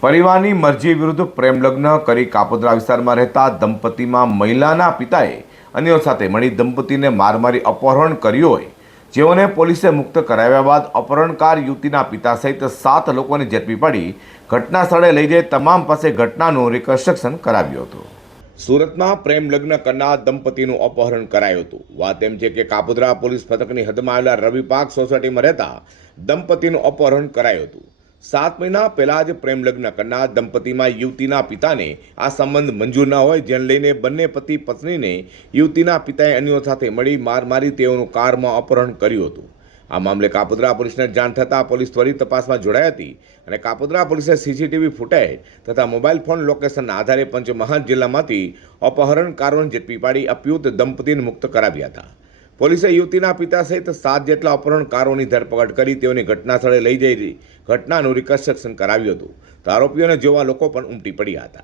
પરિવારની મરજી વિરુદ્ધ પ્રેમ લગ્ન કરી કાપોદ્રા વિસ્તારમાં રહેતા દંપતીમાં મહિલાના પિતાએ અન્યો સાથે મળી દંપતીને માર મારી અપહરણ કર્યું હોય. જેઓને પોલીસે મુક્ત કરાવ્યા બાદ અપહરણકાર યુવતીના પિતા સહિત સાત લોકોને ઝડપી પાડી ઘટના સ્થળે લઈ જઈ તમામ પાસે ઘટનાનું રિકન્સ્ટ્રક્શન કરાવ્યું હતું. સુરતમાં પ્રેમ લગ્ન કરનાર દંપતીનું અપહરણ કરાયું હતું. વાત એમ છે કે કાપોદ્રા પોલીસ મથકની હદમાં આવેલા રવિ પાર્ક સોસાયટીમાં રહેતા દંપતીનું અપહરણ કરાયું હતું. સાત મહિના પહેલાં જ પ્રેમ લગ્ન કરનાર દંપતીમાં યુવતીના પિતાને આ સંબંધ મંજૂર ન હોય, જેને લઈને બંને પતિ પત્નીને યુવતીના પિતાએ અન્યો સાથે મળી માર મારી તેઓનું કારમાં અપહરણ કર્યું હતું. આ મામલે કાપોદ્રા પોલીસને જાણ થતાં પોલીસ ત્વરિત તપાસમાં જોડાઈ હતી અને કાપોદ્રા પોલીસે સીસીટીવી ફૂટેજ તથા મોબાઈલ ફોન લોકેશનના આધારે પંચમહાલ જિલ્લામાંથી અપહરણકારોને ઝડપી પાડી અપયુત દંપતીને મુક્ત કરાવ્યા હતા. પોલીસે યુવતીના પિતા સહિત સાત જેટલા અપહરણકારોની ધરપકડ કરી તેઓની ઘટના સ્થળે લઈ જઈ ઘટનાનું રિકન્સ્ટ્રક્શન કરાવ્યું હતું. તો આરોપીઓને જોવા લોકો પણ ઉમટી પડ્યા હતા.